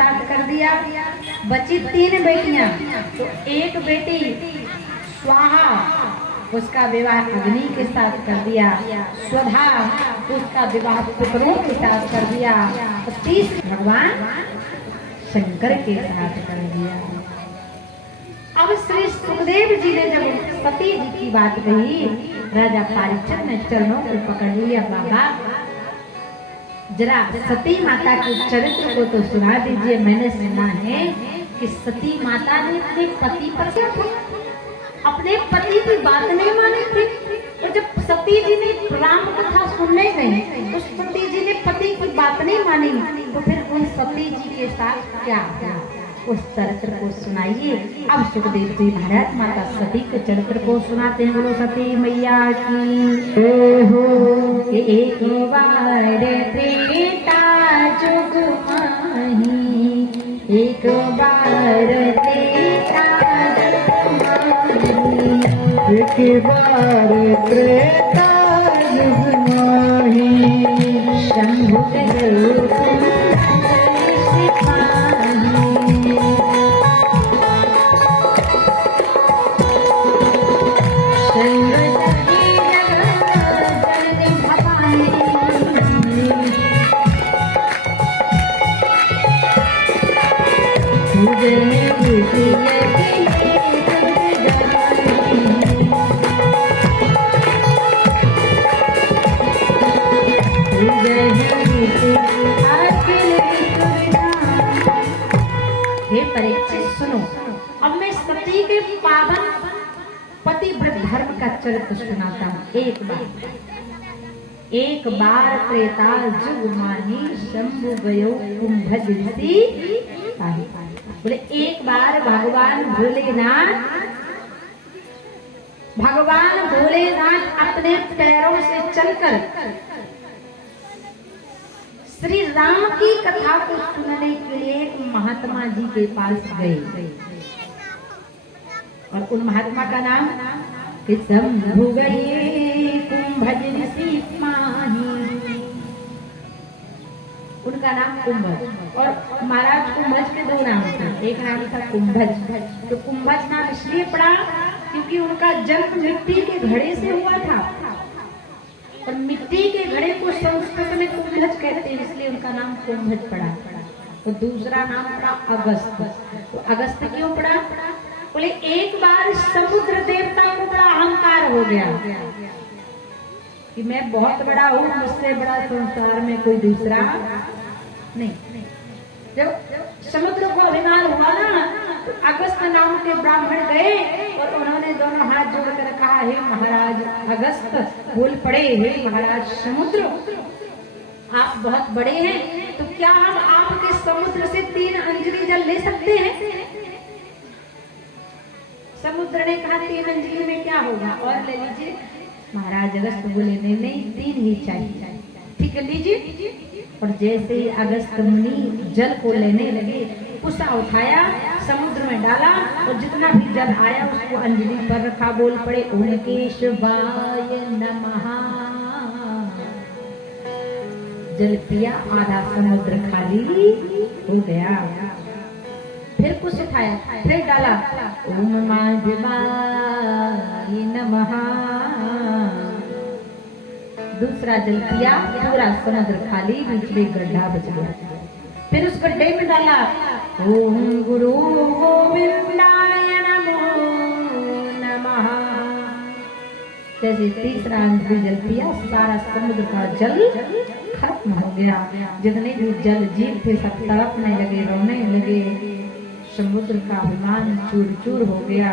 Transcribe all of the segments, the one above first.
साथ कर दिया। बची 3 बेटियां, तो एक बेटी स्वाहा उसका विवाह अग्नि के साथ कर दिया, स्वधा उसका विवाह पुत्रों के साथ कर दिया, तो 30 भगवान शंकर के साथ कर दिया। अब श्री सुखदेव जी ने जब सती जी की बात कही, राजा परीक्षित ने चरणों को पकड़ लिया, बाबा जरा सती माता के चरित्र को तो सुना दीजिए। मैंने सुना है कि सती माता ने अपने पति पर क्या था, अपने पति की बात नहीं मानी थी। तो जब सती जी ने राम कथा सुनने गए तो सती जी ने पति की बात नहीं मानी, तो फिर उन सती जी के साथ क्या हुआ, उस चरित्र को सुनाइए। अब सुखदेव जी महाराज माता सती के चरित्र को सुनाते हैं। बोलो सती मैया की हो। एक बार त्रेता जुग माही, एक बार त्रेता एक बार त्रेता युग माही, शंभु गयो धर्म का चरित्र सुनाता हूँ। एक बार त्रेता जुग माही, शंभु गयो कुंभज ऋषि। बोले एक बार भगवान भोलेनाथ अपने पैरों से चलकर श्री राम की कथा को सुनने के लिए एक महात्मा जी के पास गए, और उन महात्मा का नाम शंभु गए कुंभज ऋषि माही, उनका नाम कुंभज। और महाराज कुंभज के 2 नाम थे, एक नाम था कुंभज। तो कुंभज नाम इसलिए पड़ा क्योंकि उनका जन्म मिट्टी के घड़े से हुआ था, और मिट्टी के घड़े को संस्कृत में कुंभज कहते हैं, इसलिए उनका नाम कुंभज पड़ा। तो दूसरा नाम पड़ा अगस्त। तो अगस्त क्यों पड़ा? बोले एक बार समुद्र देवता को बड़ा अहंकार हो गया कि मैं बहुत बड़ा हूँ, मुझसे बड़ा संसार में कोई दूसरा नहीं। जब समुद्र को अभिमान हुआ ना, तो अगस्त नाम के ब्राह्मण गए और उन्होंने दोनों हाथ जोड़कर कहा, हे महाराज अगस्त, बोल पड़े, हे महाराज समुद्र, आप बहुत बड़े हैं, तो क्या हम आपके समुद्र से 3 अंजलि जल ले सकते हैं? समुद्र ने कहा 3 अंजलि में क्या होगा, और ले लीजिए। महाराज अगस्त बोले नहीं 3 ही चाहिए। ठीक है लीजिए। और जैसे ही अगस्त मुनि जल को लेने लगे, कुसा उठाया, समुद्र में डाला, और जितना भी जल आया उसको अंजलि पर रखा, बोल पड़े ओम केशवाय नमः। जल पिया, आधा समुद्र खाली हो गया। फिर कुछ उठाया, फिर डाला, ओम माधवाय नमः। दूसरा जल पिया, पूरा समुद्र खाली, बीच में गड्ढा बच गया। फिर उस गड्ढे में डाला, ओम गुरु गोविंदाय नमो नमः। जैसे तीसरा अंजलि जल पिया, सारा समुद्र का जल खत्म हो गया। जितने भी जल जीव थे सब तड़पने लगे, रोने लगे। समुद्र का अभिमान चूर चूर हो गया,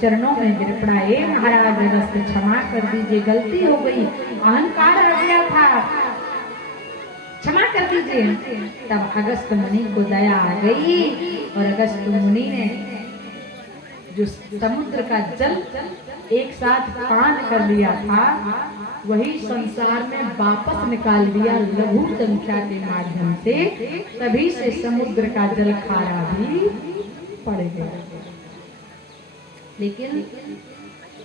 चरणों में गिर पड़ा, हे महाराज अगस्त क्षमा कर दीजिए, गलती हो गई, अहंकार रह गया था, क्षमा कर दीजिए। तब अगस्त मुनि को दया आ गई, और अगस्त मुनि ने जो समुद्र का जल एक साथ पान कर लिया था, वही संसार में वापस निकाल दिया लघु संख्या के माध्यम से। तभी से समुद्र का जल खारा भी पड़ गया। लेकिन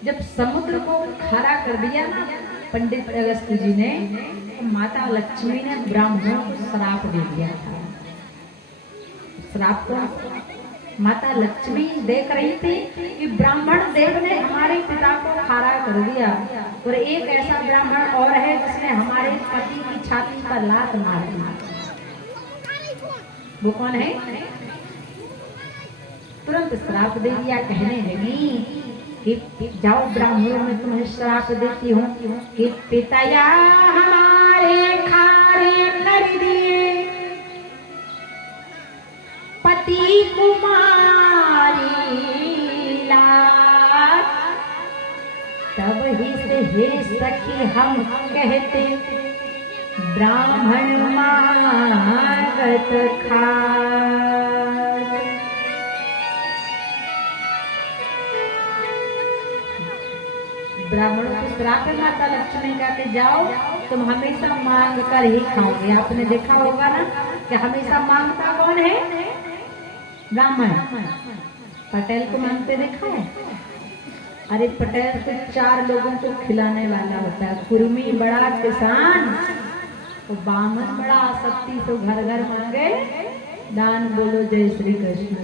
जब समुद्र को खारा कर दिया ना पंडित अगस्त जी ने, तो माता लक्ष्मी ने ब्राह्मणों को श्राप दे दिया था। श्राप को माता लक्ष्मी देख रही थी कि ब्राह्मण देव ने हमारे पिता को खारा कर दिया और एक ऐसा ब्राह्मण और है जिसने हमारे पति की छाती पर लात मार दी। वो कौन है? तुरंत श्राप दे दिया, कहने लगी कि जाओ ब्राह्मणों में तुम्हें श्राप देती हूँ कि पिताया हमारे खारे कर दिए, पति कुमारी लात, तब ही से हे सखी हम कहते ब्राह्मण मागत खात। ब्राह्मणों को श्राप है माता लक्ष्मी का कि जाओ तुम हमेशा मांग कर ही खाओगे। आपने देखा होगा ना कि हमेशा मांगता कौन है? ब्राह्मण। पटेल को मांगते देखा है? अरे पटेल तो 4 लोगों को खिलाने वाला होता है। कुर्मी बड़ा किसान और बामन बड़ा आसक्ति, तो घर घर मांगे दान, बोलो जय श्री कृष्ण।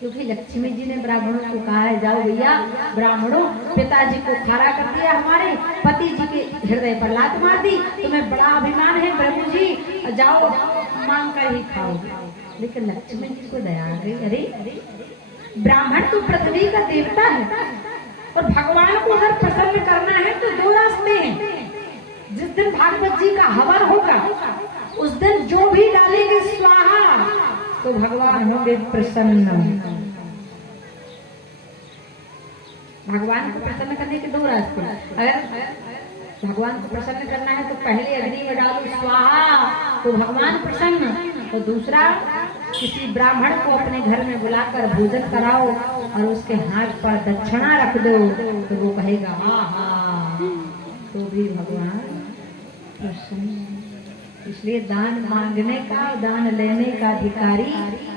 क्योंकि लक्ष्मी जी ने ब्राह्मणों को कहा है जाओ भैया ब्राह्मणों, पिताजी को खड़ा कर दिया, हमारे पति जी के हृदय पर लात मार दी, तुम्हें बड़ा अभिमान है प्रभु जी, जाओ मांग कर ही खाओ। लेकिन लक्ष्मी जी को दया आ गई, अरे ब्राह्मण तो पृथ्वी का देवता है और भगवान को अगर प्रसन्न करना है तो 2 रास्ते हैं। जिस दिन भागवत जी का हवन होगा उस दिन जो भी डालेंगे स्वाहा तो भगवान होंगे प्रसन्न। भगवान को प्रसन्न करने के 2 रास्ते। अगर भगवान को प्रसन्न करना है तो पहले अग्नि में डालो स्वाहा तो भगवान प्रसन्न, और दूसरा किसी ब्राह्मण को अपने घर में बुलाकर भोजन कराओ और उसके हाथ पर दक्षिणा रख दो तो वो कहेगा हाँ हाँ, तो भी भगवान प्रसन्न। इसलिए दान मांगने का, दान लेने का अधिकारी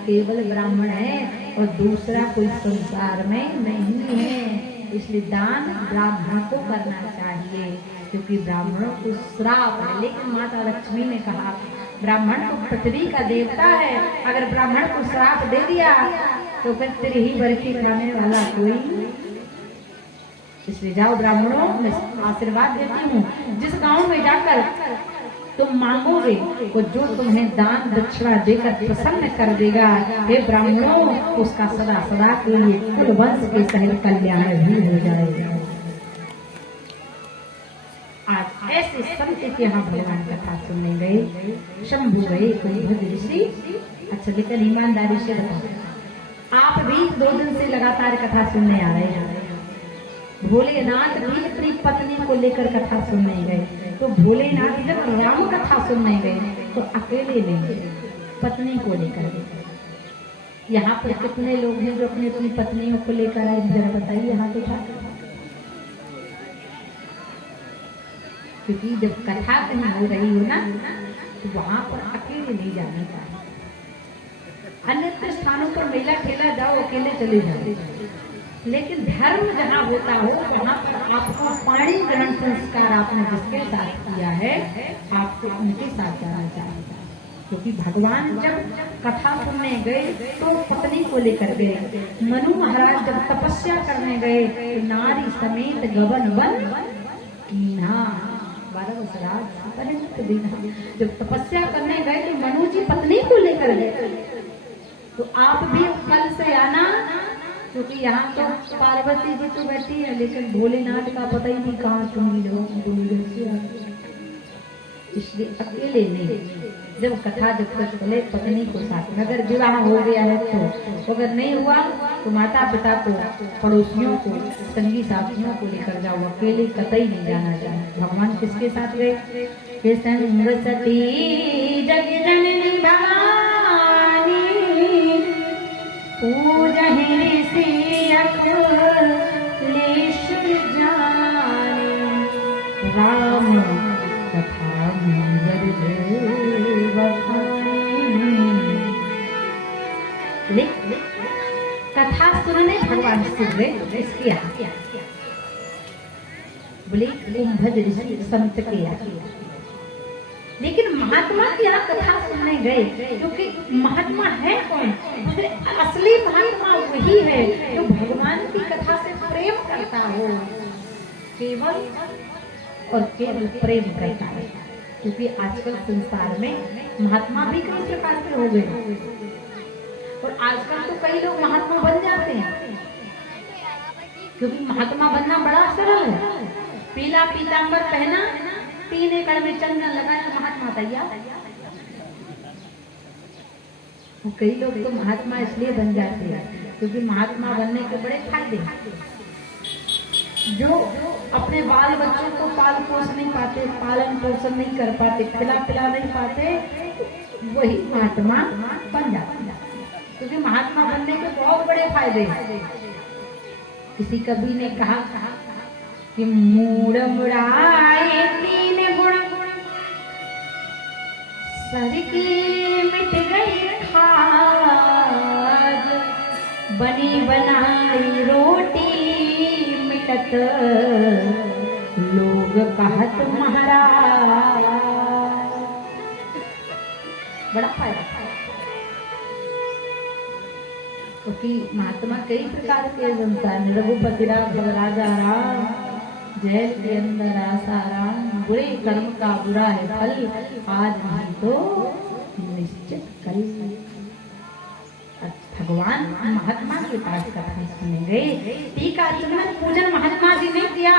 केवल ब्राह्मण है और दूसरा कोई संसार में नहीं है। इसलिए दान ब्राह्मण को करना चाहिए क्योंकि ब्राह्मणों को श्राप है। लेकिन माता लक्ष्मी ने कहा ब्राह्मण तो पृथ्वी का देवता है, अगर ब्राह्मण को श्राप दे दिया तो फिर तेरी ही बरखी कराने वाला कोई। इसलिए जाओ ब्राह्मणों, मैं आशीर्वाद देती हूँ, जिस गांव में जाकर तुम मांगोगे वो जो तुम्हें दान दक्षिणा देकर प्रसन्न कर देगा, हे ब्राह्मणों, उसका सदा सदा के लिए कुल वंश के सहित कल्याण भी हो जाएगा। आज ऐसे संत के यहाँ भगवान कथा सुनने गए, शंभु गए, कुंभ ऋषि। अच्छा लेकिन ईमानदारी से बताओ, आप भी 2 दिन से लगातार कथा सुनने आ रहे हैं। भोलेनाथ भी अपनी पत्नी को लेकर कथा सुनने गए, तो भोलेनाथ जब राम कथा सुनने गए तो अकेले नहीं, पत्नी को लेकर गए। यहाँ पर कितने लोग हैं जो अपनी अपनी पत्नियों को लेकर आए, जरा बताइए यहाँ पे। क्योंकि जब कथा कहीं हो रही हो ना तो वहां पर अकेले नहीं जाना चाहिए। अन्य स्थानों पर मेला ठेला जाओ, अकेले चले जाओ, लेकिन धर्म जहाँ होता हो वहाँ पर आपको पाणी ग्रहण संस्कार आपने जिसके साथ किया है आपको उनके साथ जाना चाहिए। क्योंकि भगवान जब कथा सुनने गए तो पत्नी को लेकर गए। मनु महाराज जब तपस्या करने गए तो नारी समेत गगन बन कीन्हा 12 जब तपस्या करने गए तो मनु जी पत्नी को लेकर गए। तो आप भी कल से आना, क्योंकि यहाँ तो पार्वती जी तो बैठी है लेकिन भोलेनाथ का पता ही नहीं कहाँ चुनी। इसलिए अकेले नहीं, जब कथा जब तक चले पत्नी को साथ में, अगर विवाह हो गया है तो, अगर नहीं हुआ तो माता पिता को, पड़ोसियों को, संगी साथियों को लेकर जाओ, अकेले कतई नहीं जाना चाहिए। भगवान किसके साथ गए? संग सती जग जननी भवानी पूजहि ऋषि अखिलेश्वर जानी राम कथा मंदिर कथा सुनने भगवान से गए। इसके बोले कुंभ ऋषि संत के, लेकिन महात्मा की यहाँ कथा सुनने गए, क्योंकि महात्मा है कौन? उसके असली महात्मा वही है जो भगवान की कथा से प्रेम करता हो, केवल और केवल प्रेम करता है। क्योंकि आजकल संसार में महात्मा भी कई प्रकार के हो गए, और आजकल तो कई लोग महात्मा बन जाते हैं, क्योंकि महात्मा बनना बड़ा सरल है। पीला पीतांबर पहना, 3 एकड़ में चंदन लगाया, महात्मा तैयार। कई लोग तो महात्मा इसलिए बन जाते हैं क्योंकि महात्मा बनने के बड़े फायदे हैं। जो अपने बाल बच्चों को पाल पोष नहीं पाते, पालन पोषण नहीं कर पाते, पिला नहीं पाते, वही महात्मा बन जाते हैं। क्योंकि महात्मा बनने के बहुत बड़े फायदे हैं। किसी कवि ने कहा कि मूड मुड़ाए 3 गुण, सर की मिट गई खाज, बनी बनाई रोटी मिटत, लोग कहत महाराज। बड़ा फायदा, क्योंकि महात्मा कई प्रकार के जनता है। रघुपति राजा राम, जय के अंदर आसाराम, बुरे कर्म का बुरा है फल, आज नहीं तो निश्चित कल। भगवान महात्मा के पास कथा सुनने गए। टीका चंदन पूजन महात्मा जी ने किया,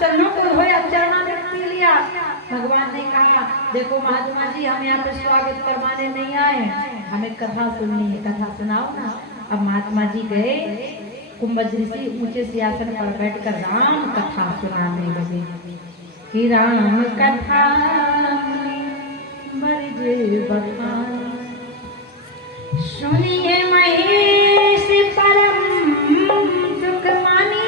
चरणों को धोया, चरणामृत पी लिया। भगवान ने कहा, देखो महात्मा जी, हम यहाँ पे स्वागत करवाने नहीं आए, हमें कथा सुननी है, कथा सुनाओ ना। अब महात्मा जी गए, कुंभज ऋषि ऊंचे सिंहासन पर बैठकर राम कथा सुनाने लगे कि राम कथा बड़े बखान, सुनिए महेश परम दुख मानी,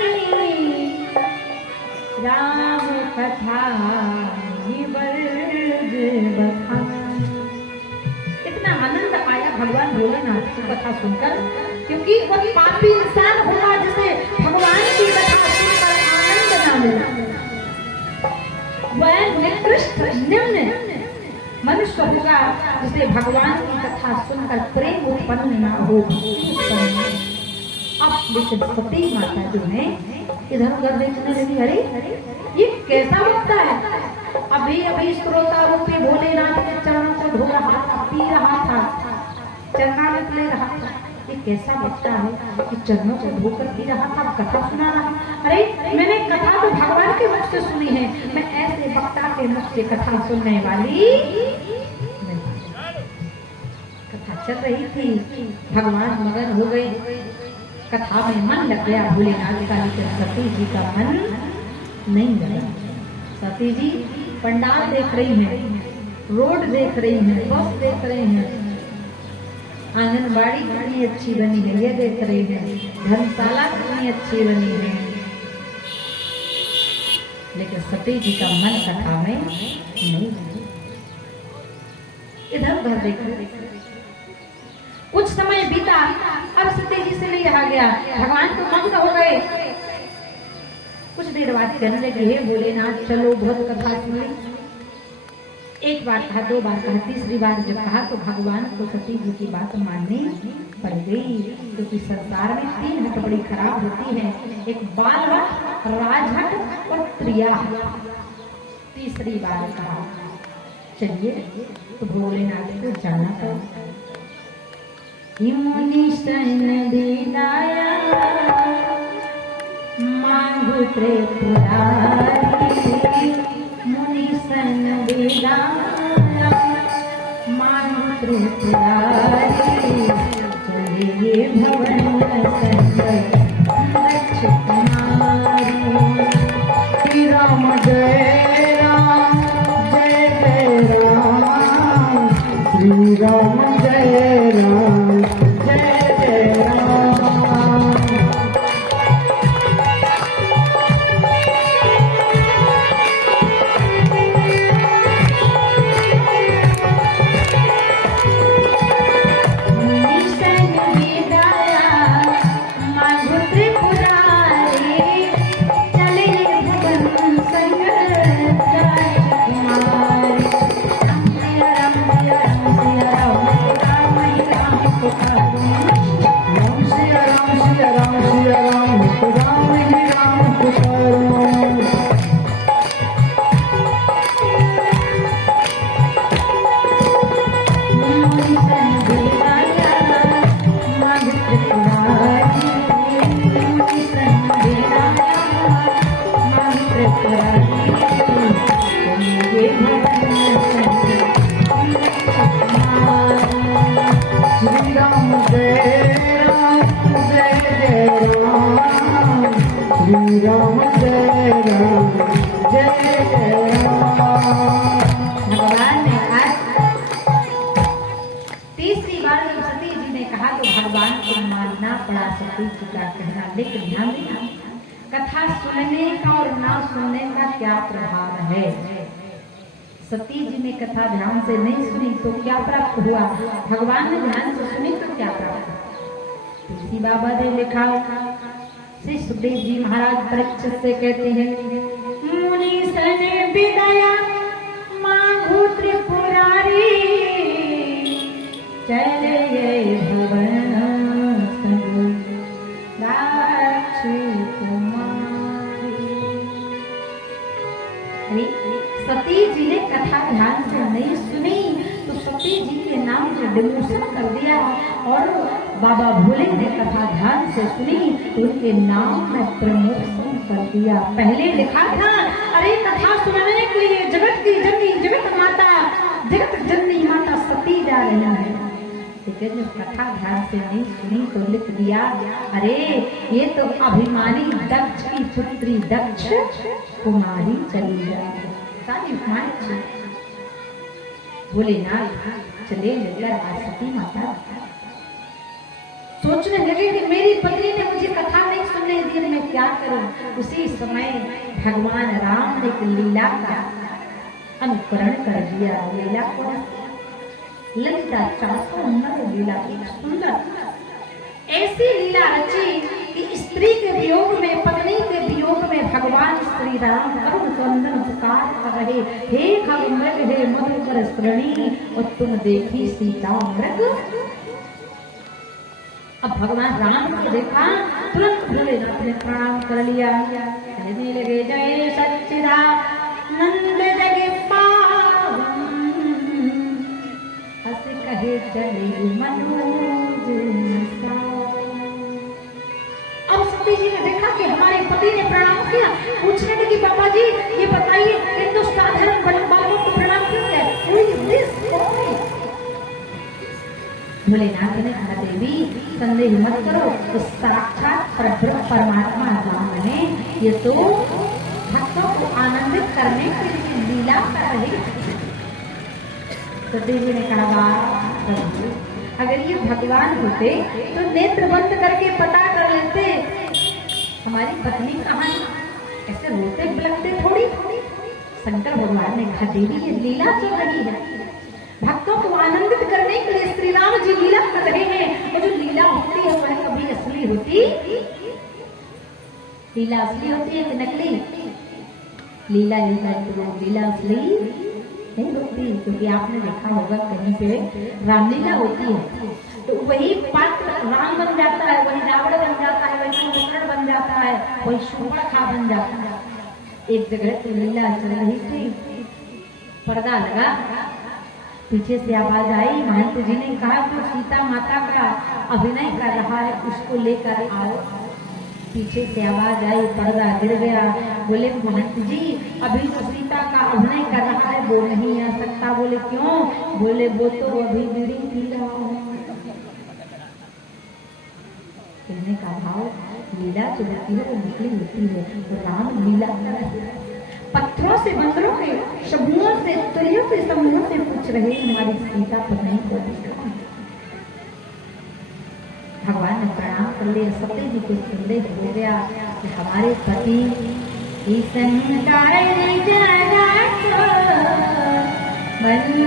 राम कथा बड़े बखान। इतना आनंद आया भगवान भोलेनाथ की कथा सुनकर, क्योंकि वो पापी इंसान होगा जिसे भगवान की कथा सुनकर आनंद न मिला। वह निकृष्ट निम्न मनुष्य होगा जिसे भगवान की कथा सुनकर प्रेम उत्पन्न न हो। अब लेकिन सती माता जो है इधर उधर देखने लगी, अरे ये कैसा लगता है? अभी अभी श्रोता रूपी भोलेनाथ के चरणों को धो रहा था, पी रहा था, चरणामृत ले रहा था। ये कैसा लगता है कि चरणों को धोकर पी रहा था, कथा सुना रहा। अरे मैंने कथा तो भगवान के मुख से सुनी है, मैं ऐसे वक्ता के मुख से कथा सुनने वाली नहीं। कथा चल रही थी, भगवान मगन हो गए, कथा में मन लग गया भोलेनाथ का, लेकिन सती जी का मन नहीं लगा। सती जी पंडाल देख रही हैं, रोड देख रही हैं, बस देख रही हैं, आंगनबाड़ी कितनी अच्छी बनी है ये देख रही है, धर्मशाला कितनी अच्छी बनी है, लेकिन सती जी का मन कथा में नहीं। इधर उधर देख रहे। कुछ समय बीता, अब सती जी से नहीं रहा गया, भगवान तो मग्न हो गए। कुछ देर बाद कहने लगे, हे भोलेनाथ चलो बहुत कथा सुन ली। एक बार कहा, 2 बार कहा, तीसरी बार जब कहा तो भगवान को सती जी की बात माननी पड़ गई, क्योंकि संसार में 3 हट बड़ी खराब होती है, एक बाल हट, राजहट और त्रिया हट। तीसरी बार कहा चलिए, तो भोलेनाथ को जाना पड़ा। मुनि सन दीदाया मांगु त्रिपुरारी, मुनि सन दीदाया मांगु त्रिपुरारी, चलिए भवन संकट लक्ष कुमारी। राम जय राम जय जय राम, श्री राम जय राम जय जय राम। मुनि सन दीदाया मांगु तो सती जी ने कहा तो भगवान को मानना पड़ा सती जी का कहना। लेकिन ध्यान देना, कथा सुनने का और ना सुनने का क्या प्रभाव है। सती जी ने कथा ध्यान से नहीं सुनी तो क्या प्राप्त हुआ, भगवान ने ध्यान से सुनी तो क्या प्राप्त हुआ। तुलसी बाबा ने लिखा, श्री सुखदेव जी महाराज परीक्षित से कहते हैं, मुनि सन विदया माघु त्रिपुरारी चले भवन सती जी ने कथा ध्यान से नहीं सुनी तो सती जी के नाम से डिमोशन कर दिया, और बाबा भोले ने कथा ध्यान से सुनी तो उनके नाम में प्रमोशन कर दिया। पहले लिखा था, अरे कथा सुनाने के लिए जगत की जननी जगत जननी माता सती जा रही है, लेकिन जब कथा ध्यान से नहीं सुनी तो लिख दिया, अरे ये तो अभिमानी दक्ष की पुत्री दक्ष कुमारी चली जाए। भोलेनाथ चले लेकर सती माता सोचने लगे कि मेरी पत्नी ने मुझे कथा नहीं सुनने दी, मैं क्या करूं। उसी समय भगवान राम ने एक लीला का अनुकरण कर दिया। लीला को ललिता 409 लीला सुंदर ऐसी लीला रची कि स्त्री के वियोग में, पत्नी के वियोग में भगवान श्री राम करुण क्रंदन पुकार कर रहे, हे खगमृग हे मधुकर श्रेणी और तुम देखी सीता मृग। अब भगवान राम को देखा, तुरंत भोलेनाथ ने प्रणाम कर लिया, कहने लगे जय सच्चिदानंद जग पावन हंस कहे चले मनोज। अब सती जी ने देखा कि हमारे पति ने प्रणाम किया, पूछने लगी बाबा जी ये बताइए इन तो साधारण बालों को प्रणाम क्यों किया। भोलेनाथ ने कहा, देवी संदेह मत करो, तो साक्षात परब्रह्म परमात्मा राम है, ये तो भक्तों को आनंदित करने के लिए लीला कर रही। सती जी ने कहा, अगर ये भगवान होते तो नेत्र बंद करके पता कर लेते हमारी पत्नी कहाँ है, ऐसे रोते बिलखते थोड़ी। शंकर भगवान ने कहा, देवी ये लीला चल रही है, भक्तों को आनंदित करने के लिए श्री राम जी लीला कर रहे हैं। वो जो लीला होती है वह कभी असली होती, लीला असली होती है कि नकली। लीला लीला असली नहीं होती, क्योंकि आपने देखा होगा कहीं पे रामलीला होती है तो वही पात्र राम बन जाता है, वही रावण बन जाता है, वही कुंभकर्ण बन जाता है, वही शूर्पणखा बन जाता है। एक जगह तो लीला चल रही थी, पर्दा लगा, पीछे से आवाज आई, महंत जी ने कहा जो सीता माता का अभिनय कर रहा है उसको लेकर आओ। पीछे से आवाज आई, पर्दा गिर गया। बोले महंत जी अभी जो सीता का अभिनय कर रहा है वो नहीं आ सकता। बोले क्यों? बोले वो तो अभी बीड़ी पी रहा है। कहने का भाव लीला जो होती है वो निकली होती है, तो राम लीला पत्थरों से, बंदरों के शब्दों से, तुरियों के समूहों से पूछ रहे हमारी सीता पत्नी को। भगवान ने प्रणाम कर लिया। सती जी को संदेह हो गया कि हमारे पति बंद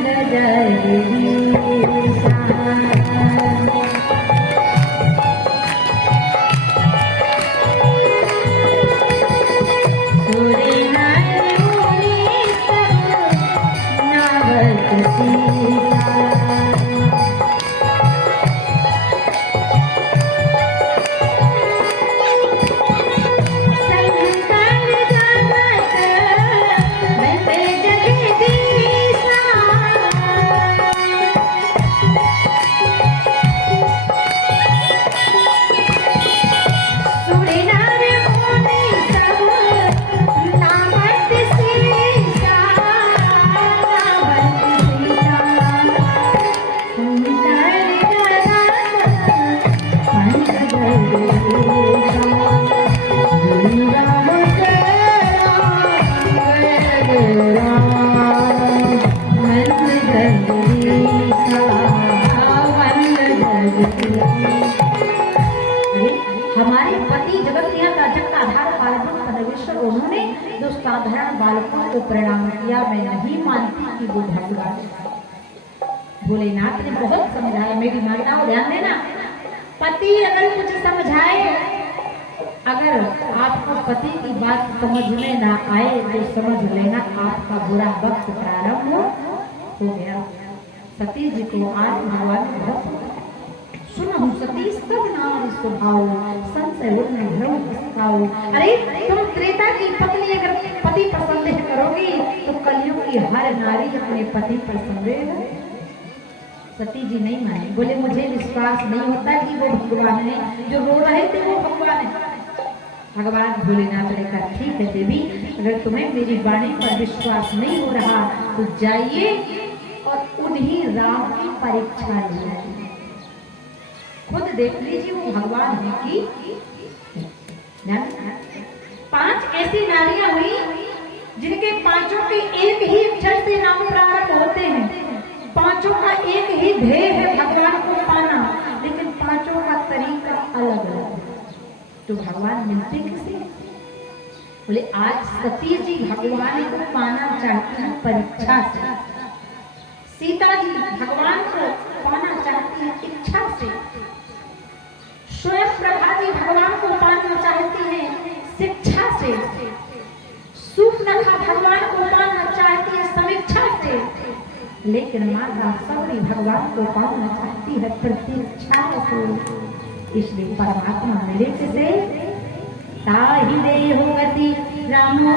हमारे पति जगत का जगत आधार पालक परमेश्वर, उन्होंने जो साधारण बालकों को प्रणाम किया, मैं नहीं मानती कि वो भगवान है। भोलेनाथ ने बहुत समझाया। मेरी माताओं ध्यान देना, पति अगर कुछ समझाए, अगर आपको पति की बात समझ में ना आए तो समझ लेना आपका बुरा वक्त प्रारंभ हो गया। सती जी को आज भगवान ने बहुत सुनो, सती सब नाम स्वभाव संशय घरों। अरे तुम त्रेता की पत्नी अगर पति पर संदेह करोगी तो कलयुग की हर नारी अपने पति पर संदेह। सती जी नहीं मानी, बोले मुझे विश्वास नहीं होता कि वो भगवान है, जो रो रहे थे वो भगवान है। भगवान भोलेनाथ ने कहा ठीक है देवी, अगर तुम्हें मेरी वाणी पर विश्वास नहीं हो रहा तो जाइए और उन्हीं राम की परीक्षा लीजिए, खुद देख लीजिए वो भगवान है कि। 5 ऐसी नारियां हुई जिनके 5 के एक ही अक्षर से नाम प्रारंभ होते हैं, 5 का एक ही ध्येय है भगवान को पाना, लेकिन 5 का तरीका अलग अलग है। तो भगवान मिलते किसे? बोले आज सती जी भगवान को पाना चाहती है परीक्षा से, सीता जी भगवान को पाना चाहती है इच्छा से, स्वयं प्रभा जी भगवान को पाना चाहती है शिक्षा से, सूर्पनखा भगवान को पाना चाहती है समीक्षा से, लेकिन माता सौरी भगवान को पाना चाहती है प्रतीक्षा से। इसलिए परमात्मा मिले किसे? ताहि देहो गति रामो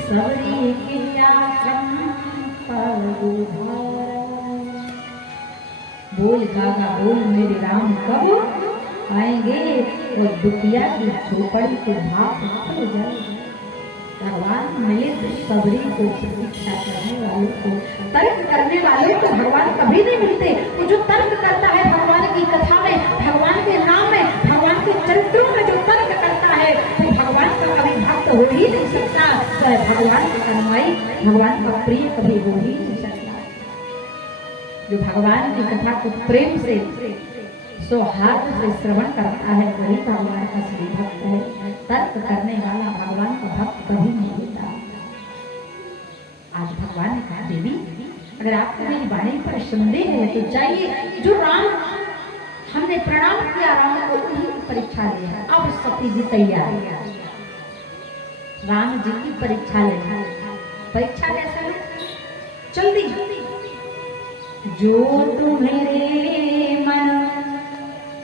सौरी किया बोल गागा बोल मेरे राम कब आएंगे, और दुखिया की झोपड़ी को भाप हो जाए। भगवान मिले तो सबरी को प्रतीक्षा करने वालों को, तर्क करने वालों को भगवान कभी नहीं मिलते। तो जो तर्क करता है भगवान की कथा में, भगवान के नाम में, भगवान के चरित्रों में जो तर्क करता है वो भगवान का कभी भक्त हो ही नहीं सकता, चाहे भगवान का अनुयायी, भगवान का प्रिय कभी हो ही नहीं सकता। जो भगवान की कथा को प्रेम से सौहार्द से श्रवण करता है वही भगवान का असली भक्त है। तर्क करने वाला भगवान का भक्त कभी नहीं होता। आज भगवान ने कहा देवी अगर आपको मेरी वाणी पर संदेह है तो जाइए, जो राम हमने प्रणाम किया राम को उन्हीं की परीक्षा लिया। अब सती जी तैयार, राम जी की परीक्षा लेना। परीक्षा कैसे ले? जल्दी जो तुम्हारे मन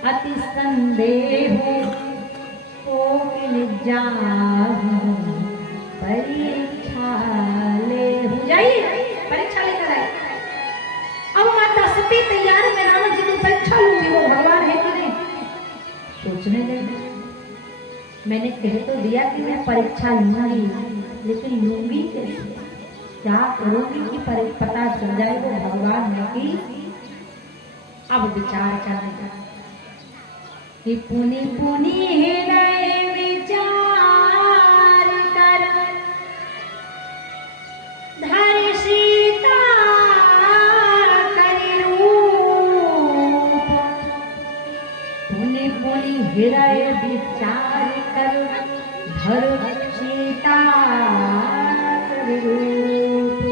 अति संदेह हो परीक्षा ले हो जाइए, परीक्षा लेकर आए। अब माता सती तैयार में राम जी की परीक्षा लूंगी, वो भगवान है कि नहीं। सोचने लगे मैंने कह तो दिया कि मैं परीक्षा लूंगी, लेकिन लूंगी कैसे, क्या करूंगी कि पता चल जाए वो भगवान है कि। अब विचार करने का कि पुनि पुनि हृदय विचार कर धर सीता करि रूप, पुनि पुनि हृदय विचार कर धर सीता करि रूप।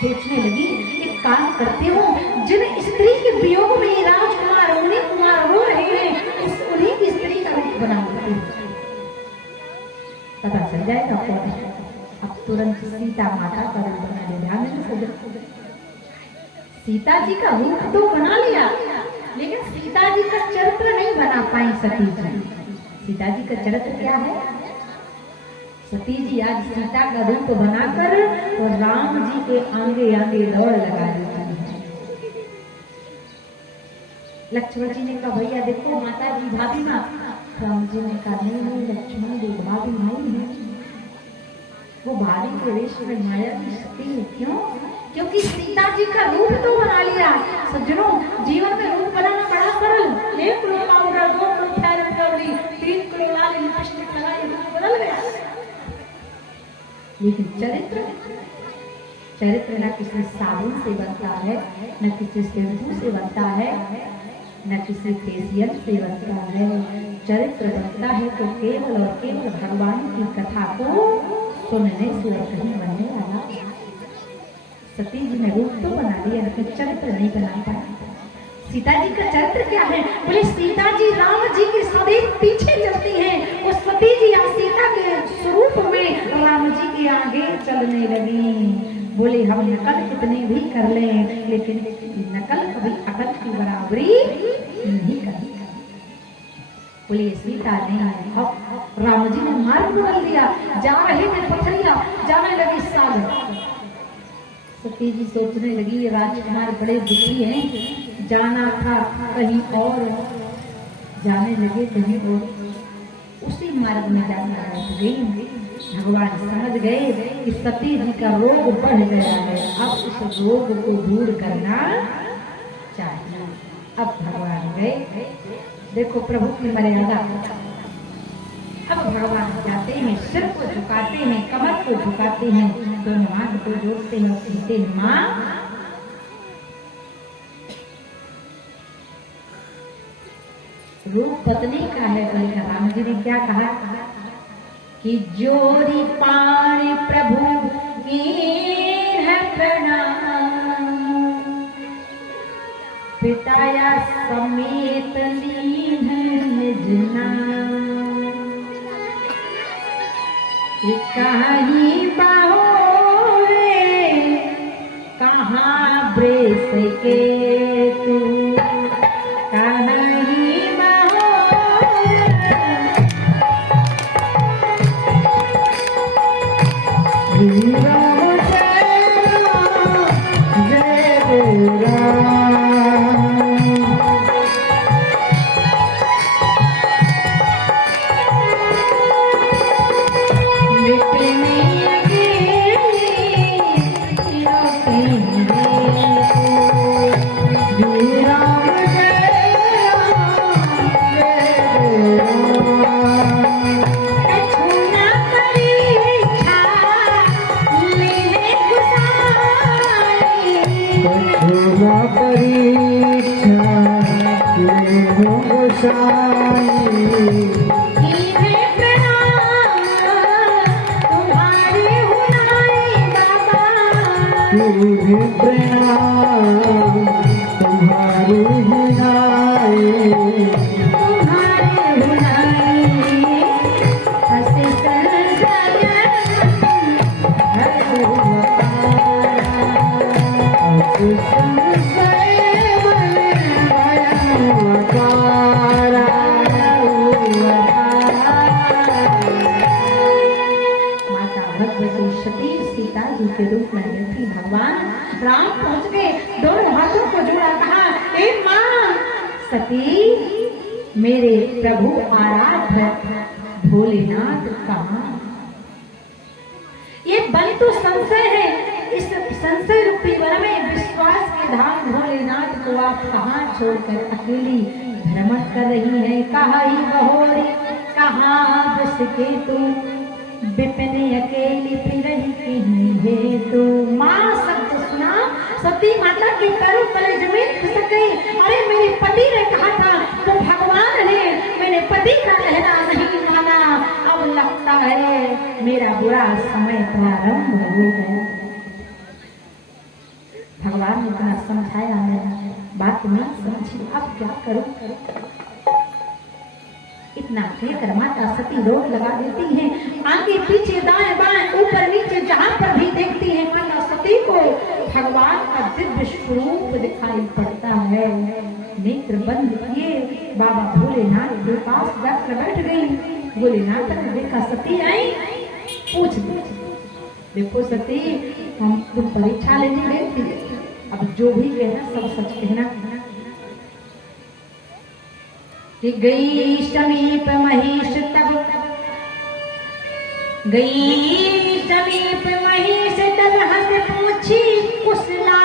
सोचने लगी एक काम करते हो, जिन स्त्री के वियोग में राजकुमार उन्हीं कुमार रो रहे हैं, उन्हीं की स्त्री का रूप बना देते हैं, पता चल जाएगा कौन है। अब तुरंत सीता माता का रूप बना ले। ध्यान देना, सीता जी का रूप तो बना लिया, लेकिन सीता जी का चरित्र नहीं बना पाई सती जी। सीता जी का चरित्र क्या है? सती जी आज सीता का रूप बनाकर और राम जी के आगे आगे दौड़ लगा देती है। लक्ष्मण जी ने कहा भैया देखो माता जी भाभी माँ। राम जी ने कहा नहीं लक्ष्मण जी भाभी नहीं है, वो भाभी के वेश में माया की सती है। क्यों? क्योंकि सीता जी का रूप तो बना लिया। सज्जनों, जीवन में रूप बनाना बड़ा सरल। 1 kilo powder, 2 kilo fair and lovely, 3 kilo Lal lipstick लगाई, बदल गया। लेकिन चरित्र न किसी साबुन से बनता है, न किसी शैम्पू से बनता है, न किसी फेसियल से बनता है। चरित्र बनता है तो केवल और केवल भगवान की कथा को सुनने से और कहीं बनने वाला। सती जी ने रूप तो बना लिया लेकिन चरित्र नहीं बना पाया। सीता जी का चरित्र क्या है? बोले सीता जी राम जी के सदैव पीछे चलती हैं। वो सती जी या सीता के स्वरूप में राम जी के आगे चलने लगी। बोले हम नकल कितने भी कर लें लेकिन नकल कभी अकल की बराबरी नहीं करती। बोले सीता ने अब राम जी ने मार्ग बदल दिया। जा रहे थे पथरिया, जाने लगी सागर। सती जी सोचने लगी राजकुमार बड़े दुखी हैं, जाना था कहीं और, जाने लगे कहीं और, उसी मार्ग में जाना गई। भगवान समझ गए कि सती जी का रोग बढ़ गया है, अब उस रोग को दूर करना चाहिए। अब भगवान गए, देखो प्रभु की मर्यादा। अब भगवान जाते हैं, सिर को झुकाते हैं, कमर को झुकाते हैं, दोनों हाथ को जोड़ते हैं और कहते हैं माँ रूप पत्नी का है। बोले राम जी ने क्या कहा कि जोरी पाणी प्रभु की है प्रणाम, पिताया समेत लीन निज नाम, कहीं बाहोरे कहाँ ब्रेस के तू, कहीं बाहोरे जय जय राम पहुंच गए, दोनों हाथों को जोड़ा, कहा ए मां सती मेरे प्रभु आराध्य भोलेनाथ कहाँ? ये बल तो संशय है, इस संशय रूपी वन में विश्वास के धाम भोलेनाथ को आप कहाँ छोड़कर अकेली भ्रमण कर रही हैं? कहा ही बहोरी कहाँ बस के तू, विपिन अकेली फिरही कहीं है तो। माँ शब्द सुना, सती माता के पैरों तले जमीन खिसक गई। अरे मेरे पति ने कहा था तो भगवान ने मेरे पति का कहना नहीं माना, अब लगता है मेरा बुरा समय प्रारंभ हो गया। भगवान ने इतना समझाया, मैं बात नहीं समझी, अब क्या करूं? इतना कहकर माता सती रोक लगा देती हैं। आगे पीछे दाएं बाएं ऊपर नीचे जहां पर भी देखती हैं माता सती को भगवान का दिव्य स्वरूप दिखाई पड़ता है। नेत्र बंद किए, बाबा भोलेनाथ के पास जाकर बैठ गई। भोलेनाथ ने देखा सती आई, पूछ देखो सती हम तुम परीक्षा लेने गए थे, अब जो भी कहना सब सच कहना। कि गई समीप महेश तब, गई समीप महेश तब हंस पूछी कुशला,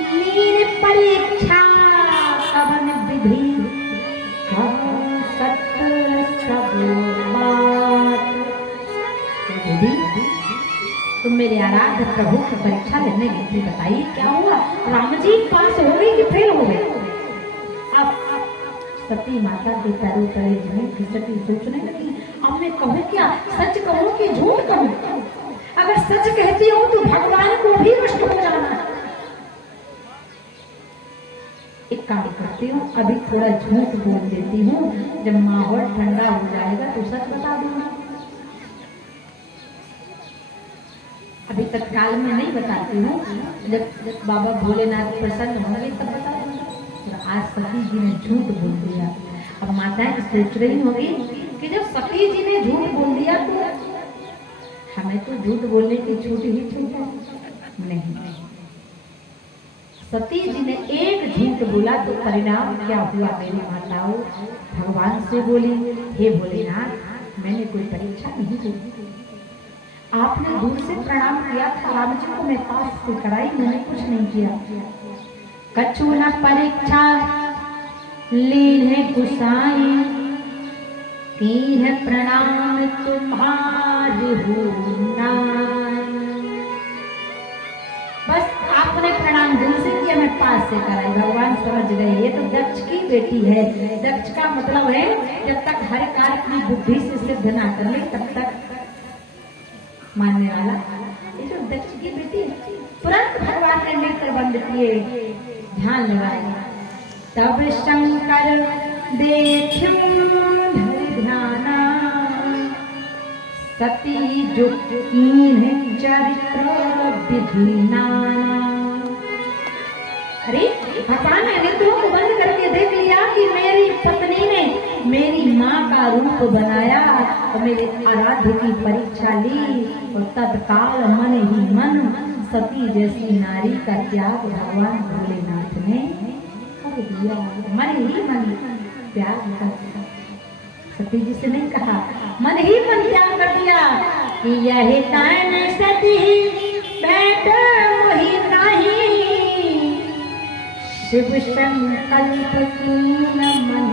लीन परीक्षा कवन विधि सत्य सब बात। दीदी तुम मेरे आराध्य प्रभु की परीक्षा लेने गई थी, बताइए क्या हुआ? राम जी पास हो गई कि फेल हो गए? सती माता के पैरों तले जमीन खिसकी, सोचने लगी अब मैं कहूँ क्या, सच कहूँ कि झूठ कहूँ? अगर सच कहती हूँ तो भगवान को भी नष्ट हो जाना है। एक काम करती हूँ, अभी थोड़ा झूठ बोल देती हूँ, जब माहौल ठंडा हो जाएगा तो सच बता दूंगा। अभी तत्काल में नहीं बताती हूँ, जब बाबा भोलेनाथ प्रसन्न होंगे तब बता दूंगा। आज सती जी ने झूठ बोल दिया। अब माताएं सोच रही होगी कि जब सती जी ने झूठ बोल दिया तो हमें तो झूठ बोलने की छूट ही छूट है। नहीं, सती जी ने एक झूठ बोला तो परिणाम क्या हुआ मेरी माताओं? भगवान से बोली, हे भोलेनाथ मैंने कोई परीक्षा नहीं दी, आपने दूर से प्रणाम किया था, राम जी को मैं पास से कराई, मैंने कुछ नहीं किया। कछु न परीक्षा ली है गुसाई, की है प्रणाम तुम्हारे होना। बस आपने प्रणाम दिल से किया, मैं पास से कराई। भगवान समझ गए ये तो दक्ष की बेटी है। दक्ष का मतलब है जब तक हर कार्य अपनी बुद्धि से सिद्ध ना कर ले तब तक मानने वाला। ये जो दक्ष की बेटी है, तुरंत भगवान ने नेत्र बंद किए, ध्यान लगाया। तब शंकर देखियो धरि ध्याना, सती जो कीन्ह चरित्र विधीना। अरे भगवान ने नेत्रों को बंद करके देख लिया कि मेरी पत्नी ने मेरी माँ का रूप बनाया और मेरे आराध्य की परीक्षा ली, और तत्काल मन ही मन सती जैसी नारी का त्याग भगवान भोलेनाथ ने कर दिया। मन ही मन त्याग कर दिया। सती जी से नहीं कहा, मन ही मन त्याग कर दिया कि यही तान सती बैठ वही नहीं, शिव संकल्प कीन मन।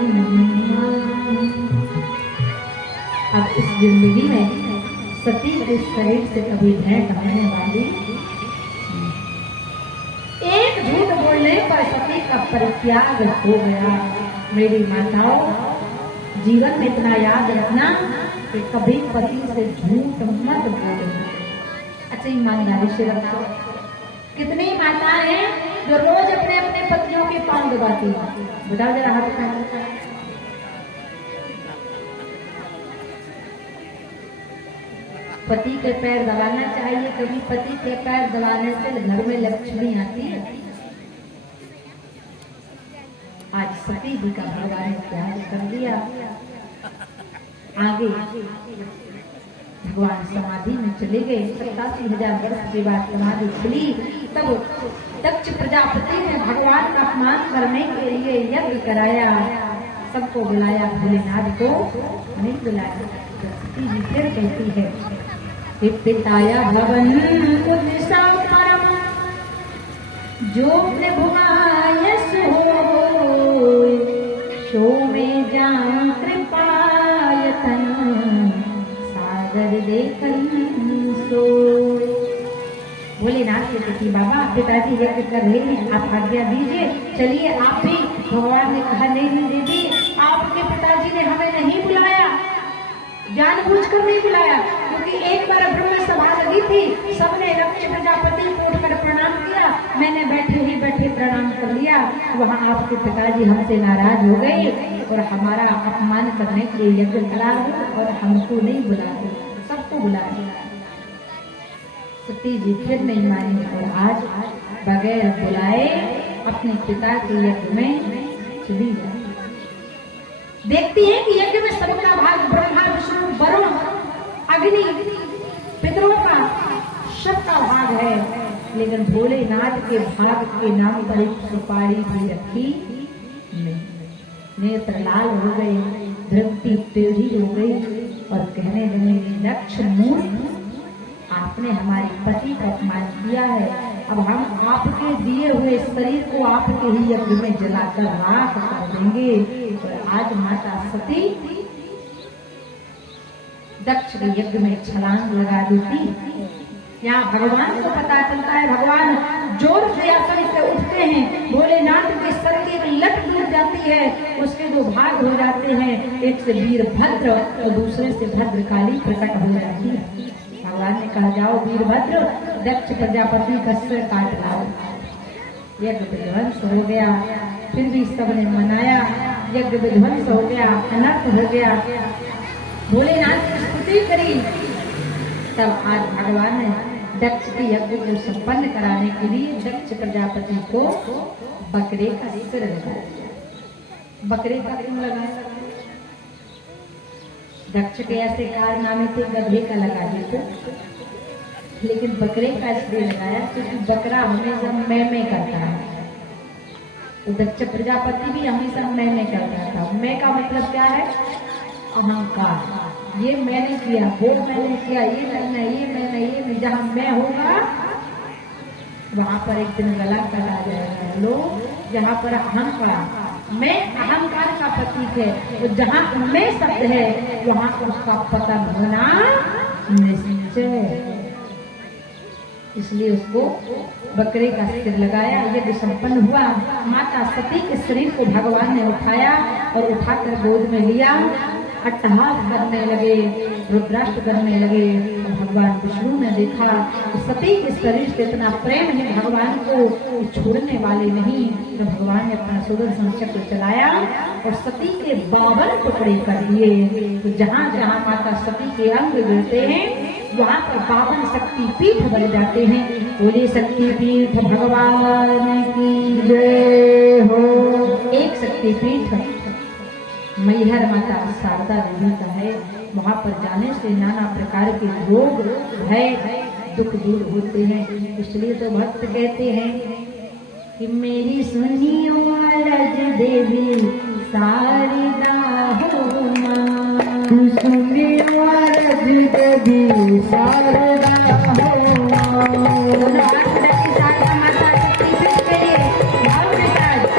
अब इस जिंदगी में सती के शरीर से कभी भेंट होने वाली, एक झूठ बोलने पर सती का परित्याग हो गया। मेरी माताओं, जीवन में इतना याद रखना कि कभी पति से झूठ मत बोलना। अच्छा ईमानदारी से रखो। कितनी माताएं हैं जो रोज अपने अपने पतियों के पांव दबाती हैं? बताओ जरा हाथ उठाओ। पति के पैर दबाना चाहिए, कभी पति के पैर दबाने से घर में लक्ष्मी आती है। आज सती जी का भगवान ने त्याग कर दिया। आगे भगवान समाधि में चले गए। 87,000 वर्ष के बाद समाधि खुली। तब दक्ष प्रजापति ने भगवान का अपमान करने के लिए यज्ञ कराया, सबको बुलाया, भोलेनाथ को नहीं बुलाया। सती जी फिर कहती है, पिताया भवन उदिशा परम, जो भुमायस होय, सो में जान कृपायतन, सागर देखन सोय। भोलेनाथ से कहती, बाबा पिताजी यज्ञ कर रहे हैं, आप आज्ञा दीजिए, चलिए आप भी। भगवान ने कहा, नहीं देवी, आपके पिताजी ने हमें नहीं बुलाया, जानबूझकर नहीं बुलाया, क्योंकि एक बार ब्रह्म सभा लगी थी, सबने दक्ष प्रजापति को उठकर प्रणाम किया, मैंने बैठे प्रणाम कर लिया। वहाँ आपके पिताजी हमसे नाराज हो गए और हमारा अपमान करने के लिए यज्ञ करा और हमको नहीं बुलाते, सबको बुलाया। सती जी फिर नहीं मानी और आज बगैर बुलाए अपने पिता के यज्ञ में चली गई। देखती है कि यज्ञ में सबका भाग, ब्रह्मा विष्णु वरुण अग्नि पितरों का सबका भाग है, लेकिन भोलेनाथ के भाग के नाम पर एक सुपारी भी रखी नहीं। नेत्र लाल हो गए, दृष्टि टेढ़ी हो गई और कहने लगे, दक्ष मूर्ख, आपने हमारे पति का अपमान किया है, अब हम आपके दिए हुए शरीर को आपके ही यज्ञ में जलाकर राख कर देंगे। और आज माता सती दक्ष के यज्ञ में छलांग लगा देती। यहाँ भगवान को पता चलता है, भगवान जोर से आसन से उठते हैं, भोलेनाथ के सर की लट टूट जाती है, उसके दो भाग हो जाते हैं, एक से वीरभद्र और दूसरे से भद्रकाली प्रकट हो जाती है। भगवान ने कहा जाओ वीरभद्र दक्ष प्रजापति का सिर काट लाओ। यज्ञ विध्वंस हो गया, फिर भी सबने मनाया, यज्ञ विध्वंस हो गया, अनर्थ हो गया, भोलेनाथ की स्तुति करी। तब आज भगवान ने दक्ष के यज्ञ को संपन्न कराने के लिए दक्ष प्रजापति को बकरे का सिर लगाया। बकरे का क्यों लगाया? दक्ष के ऐसे कारनामे थे, गधे का लगा देते, लेकिन बकरे का इसलिए लगाया क्योंकि बकरा हमेशा मैं करता है। तो दक्ष प्रजापति भी हमेशा मैं करता था। मैं का मतलब क्या है? अहंकार। ये मैंने किया, वो मैंने किया, ये मैंने, ये मैंने, ये मैं। जहाँ मैं होगा वहां पर एक दिन गला कटा जाएगा। लोग जहाँ पर अहम पड़ा, मैं अहंकार का प्रतीक है, तो जहाँ मैं शब्द है वहां उसका पतन होना निश्चय है। इसलिए उसको बकरे का सिर लगाया। यज्ञ संपन्न हुआ। माता सती के शरीर को भगवान ने उठाया और उठाकर गोद में लिया। अट्टहास करने लगे, रुद्राष्ट करने लगे। भगवान विष्णु ने देखा कि सती के शरीर से इतना प्रेम है भगवान को छोड़ने वाले नहीं। तो भगवान ने अपना सुदर्शन चक्र चलाया और सती के 52 टुकड़े कर दिए। तो जहाँ जहाँ माता सती के अंग गिरते हैं वहाँ पर 52 शक्ति पीठ बन जाते हैं। बोले शक्ति पीठ भगवान की जय हो। एक शक्ति पीठ मैहर माता शारदा देवी का है। वहाँ पर जाने से नाना प्रकार के रोग भय दुख दूर होते हैं। इसलिए तो भक्त कहते हैं कि मेरी सुनियो रज देवी शारदा हो मां, सुनियो रज देवी शारदा हो मां। शारदा माता शक्ति पीठ के लिए भाव के साथ